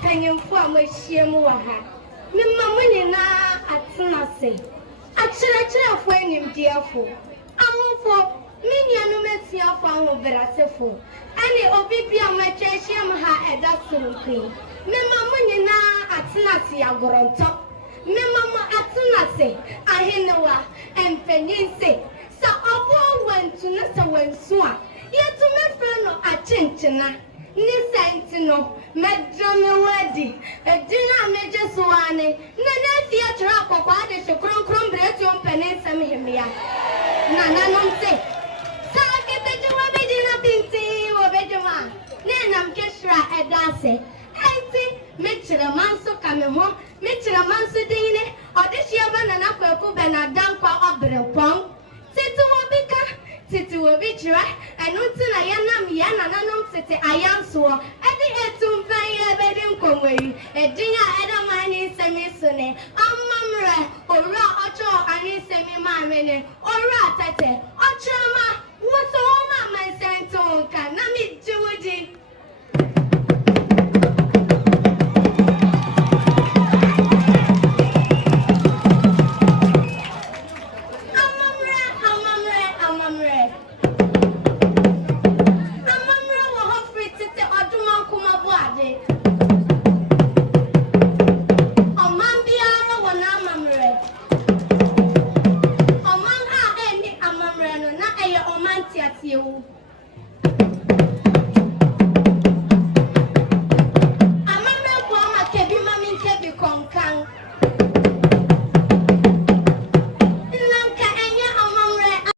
penyon for my shiamuaha. Mamma at Sunase. Actually, for him, dearful. I'm for Minianumesia found Verasefo. Any obibia my chesham ha at that soon queen. Mamma at Sunase agoronto. Mamma at Sunase, Ahenoa, and Peninse. So I went to Nessa when swan. Yet to my friend at Chinchina. Nisantino, Madame Weddy, a dinner major swane, Nana theatre of body to crum bread your penance and him. Nana non say. Sacket the Jawabby dinner pinty or Benjamin. Nanam Keshra at Darcy. Auntie, Mitchell a manso coming home, Mitchell a manso dine, or this year and apple and a damper of the pong. Situ Wabika. Situ obichira enu na yanam yana nanom tete ayanso edi etum panye bedi nkomwe edinya edamani semisone amamre ora ocho ani semi mamene ora tete ochama woso ma mansento ka na mi jiwudi you